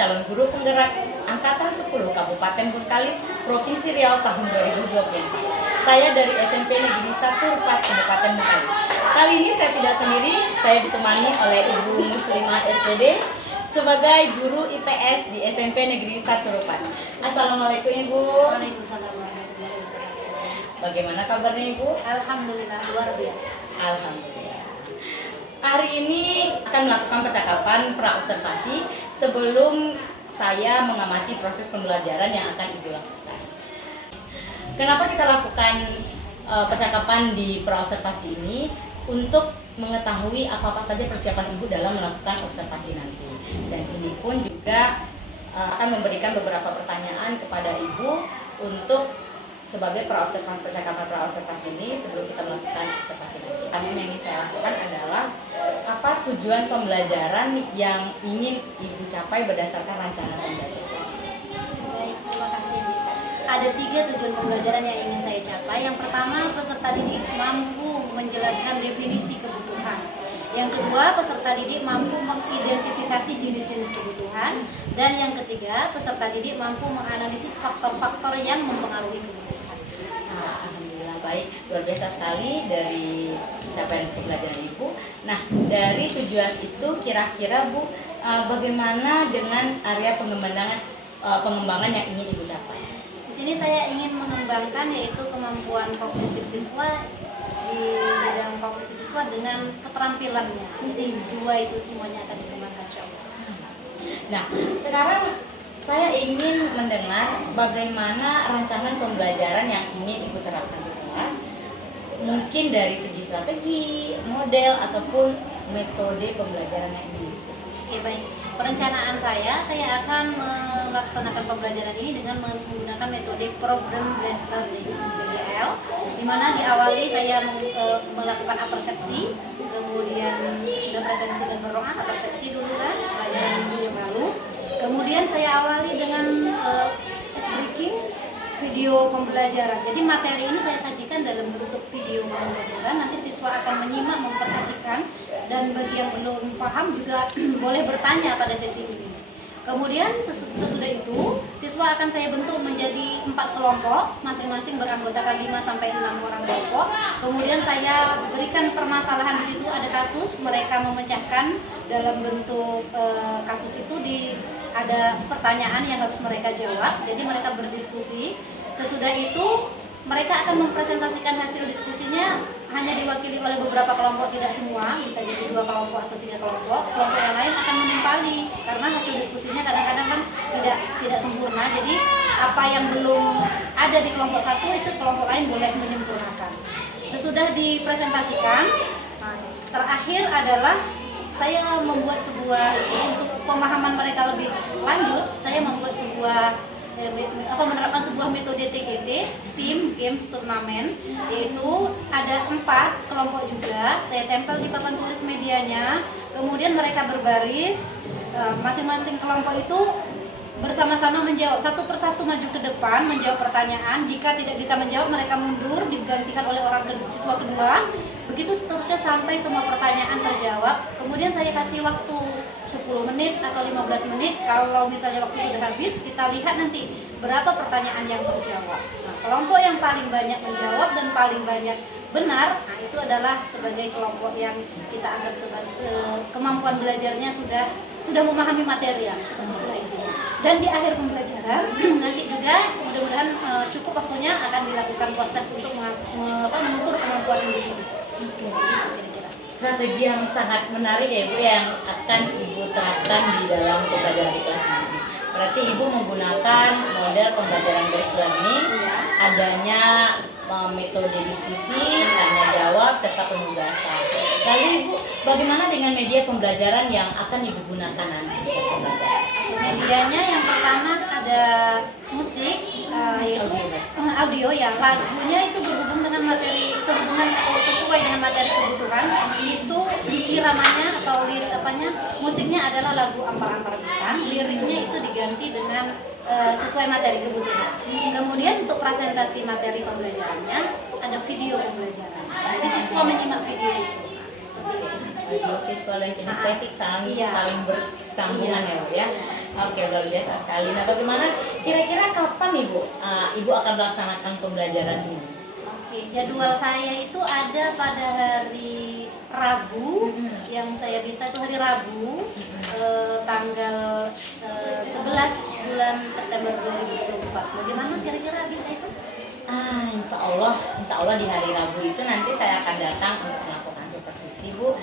calon guru penggerak Angkatan 10 Kabupaten Bengkalis, Provinsi Riau tahun 2024. Saya dari SMP Negeri 1 Rupat, Kabupaten Bengkalis. Kali ini saya tidak sendiri, saya ditemani oleh Ibu Muslimah SPD sebagai guru IPS di SMP Negeri 1 Rupat. Assalamualaikum Ibu. Waalaikumsalam. Bagaimana kabarnya Ibu? Alhamdulillah, luar biasa. Alhamdulillah. Hari ini akan melakukan percakapan pra-observasi sebelum saya mengamati proses pembelajaran yang akan Ibu lakukan. Kenapa kita lakukan percakapan di pra-observasi ini? Untuk mengetahui apa-apa saja persiapan Ibu dalam melakukan observasi nanti. Dan ini pun juga akan memberikan beberapa pertanyaan kepada Ibu untuk sebagai percakapan pra-observasi ini sebelum kita melakukan observasi nanti. Pertanyaan yang ingin saya lakukan adalah apa tujuan pembelajaran yang ingin Ibu capai berdasarkan rancangan pembelajaran? Baik, terima kasih. Ada 3 tujuan pembelajaran yang ingin saya capai. Yang pertama, peserta didik mampu menjelaskan definisi kebutuhan. Yang kedua, peserta didik mampu mengidentifikasi jenis-jenis kebutuhan. Dan yang ketiga, peserta didik mampu menganalisis faktor-faktor yang mempengaruhi kebutuhan. Alhamdulillah, baik, luar biasa sekali dari capaian pembelajaran Ibu. Nah, dari tujuan itu kira-kira Bu, bagaimana dengan area pengembangan yang ingin Ibu capai? Di sini saya ingin mengembangkan yaitu kemampuan kognitif siswa di bidang kognitif siswa dengan keterampilannya. Jadi 2 itu semuanya akan dikembangkan insyaallah. Nah, sekarang saya ingin mendengar bagaimana rancangan pembelajaran yang ingin Ibu terapkan di kelas. Mungkin dari segi strategi, model, ataupun metode pembelajaran yang ingin. Oke, baik. Perencanaan saya akan melaksanakan pembelajaran ini dengan menggunakan metode problem based learning (PBL), di mana diawali saya melakukan apersepsi, kemudian sesudah presensi dan berdoa apersepsi dulu kan pelajaran minggu yang lalu. Kemudian saya awali dengan ice breaking video pembelajaran. Jadi materi ini saya sajikan dalam bentuk video pembelajaran. Nanti siswa akan menyimak, memperhatikan, dan bagi yang belum paham juga boleh bertanya pada sesi ini. Kemudian sesudah itu siswa akan saya bentuk menjadi 4 kelompok, masing-masing beranggotakan 5-6 orang kelompok. Kemudian saya berikan permasalahan di situ, ada kasus, mereka memecahkan dalam bentuk kasus itu ada pertanyaan yang harus mereka jawab. Jadi mereka berdiskusi. Sesudah itu mereka akan mempresentasikan hasil diskusinya hanya diwakili oleh beberapa kelompok, tidak semua, bisa jadi 2 kelompok atau 3 kelompok. Kelompok yang lain akan menimpali karena hasil diskusinya kadang-kadang kan tidak sempurna. Jadi apa yang belum ada di kelompok satu itu kelompok lain boleh menyempurnakan. Sesudah dipresentasikan, terakhir adalah saya membuat sebuah untuk pemahaman mereka lebih lanjut. Saya membuat menerapkan sebuah metode TGT, Team Games Turnamen, yaitu ada 4 kelompok juga. Saya tempel di papan tulis medianya. Kemudian mereka berbaris, masing-masing kelompok itu bersama-sama menjawab, satu persatu maju ke depan menjawab pertanyaan. Jika tidak bisa menjawab, mereka mundur digantikan oleh siswa kedua. Begitu seterusnya sampai semua pertanyaan terjawab. Kemudian saya kasih waktu 10 menit atau 15 menit. Kalau misalnya waktu sudah habis, kita lihat nanti berapa pertanyaan yang terjawab. Nah, kelompok yang paling banyak menjawab dan paling banyak benar, nah itu adalah sebagai kelompok yang kita anggap sebagai kemampuan belajarnya sudah memahami materi yang seperti itu. Dan di akhir pembelajaran nanti juga mudah-mudahan cukup waktunya akan dilakukan post test untuk mengukur kemampuan individu. Strategi yang sangat menarik ya Ibu yang akan Ibu terapkan di dalam pembelajaran di kelas nanti. Berarti Ibu menggunakan model pembelajaran based learning, adanya metode diskusi, tanya jawab, serta penugasan. Lalu Ibu, bagaimana dengan media pembelajaran yang akan Ibu gunakan nanti di pembelajaran? Medianya yang pertama ada musik, yaitu audio ya. Lagunya itu berhubung dengan materi, sesuai dengan materi kebutuhan. Itu iramanya atau musiknya adalah lagu Ampar-Ampar Pisan. Liriknya itu diganti dengan sesuai materi kebutuhan. Kemudian untuk presentasi materi pembelajarannya ada video pembelajaran. Jadi siswa menyimak video itu. seperti itu. Audio, visual dan kinestetik saling Iya. bersambungan Iya. ya Bu ya. Oke, luar biasa sekali. Nah, bagaimana kira-kira kapan nih Bu, Ibu akan melaksanakan pembelajaran ini? Oke, jadwal saya itu ada pada hari Rabu, yang saya bisa itu hari Rabu, tanggal 11 bulan September 2024. Bagaimana kira-kira bisa itu? Insya Allah di hari Rabu itu nanti saya akan datang untuk melakukan supervisi Bu.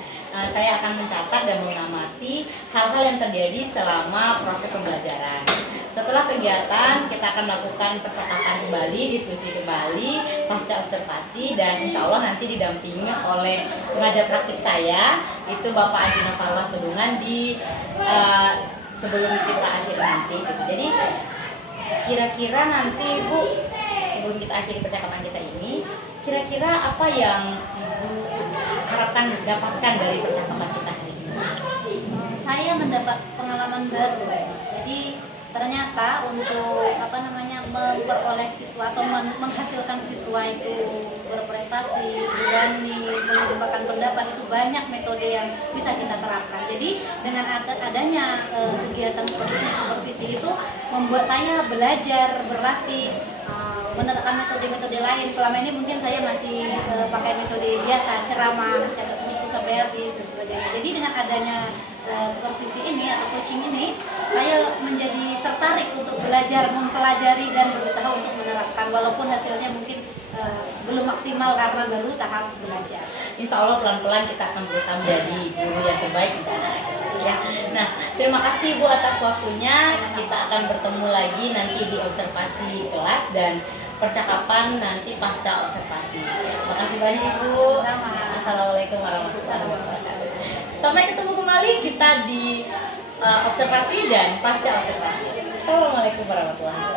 Saya akan mencatat dan mengamati hal-hal yang terjadi selama proses pembelajaran. Setelah kegiatan kita akan melakukan percakapan kembali, diskusi kembali, pasca observasi, dan insya Allah nanti didampingi oleh pengajar praktik saya, itu Bapak Adi Novarwa Sudungan di sebelum kita akhir nanti gitu. Jadi kira-kira nanti Bu, sebelum kita akhiri percakapan kita ini, kira-kira apa yang Ibu harapkan dapatkan dari percakapan kita hari ini? Saya mendapat pengalaman baru. Jadi ternyata untuk memperoleh siswa atau menghasilkan siswa itu berprestasi, berani mengungkapkan pendapat, itu banyak metode yang bisa kita terapkan. Jadi dengan adanya kegiatan supervisi itu membuat saya belajar, berlatih, menerapkan metode-metode lain. Selama ini mungkin saya masih pakai metode biasa, ceramah, catat buku sampai habis dan sebagainya. Jadi dengan adanya supervisi ini atau coaching ini, saya menjadi tertarik untuk belajar, mempelajari dan berusaha untuk menerapkan, walaupun hasilnya mungkin belum maksimal karena baru tahap belajar. Insya Allah pelan-pelan kita akan berusaha menjadi guru yang terbaik untuk anak-anak kita ya. Nah, terima kasih Bu atas waktunya. Kita akan bertemu lagi nanti di observasi kelas dan percakapan nanti pasca observasi. Terima kasih banyak Ibu. Sama. Assalamualaikum warahmatullahi wabarakatuh. Sampai ketemu kembali kita di observasi dan pasca observasi. Assalamualaikum warahmatullahi wabarakatuh.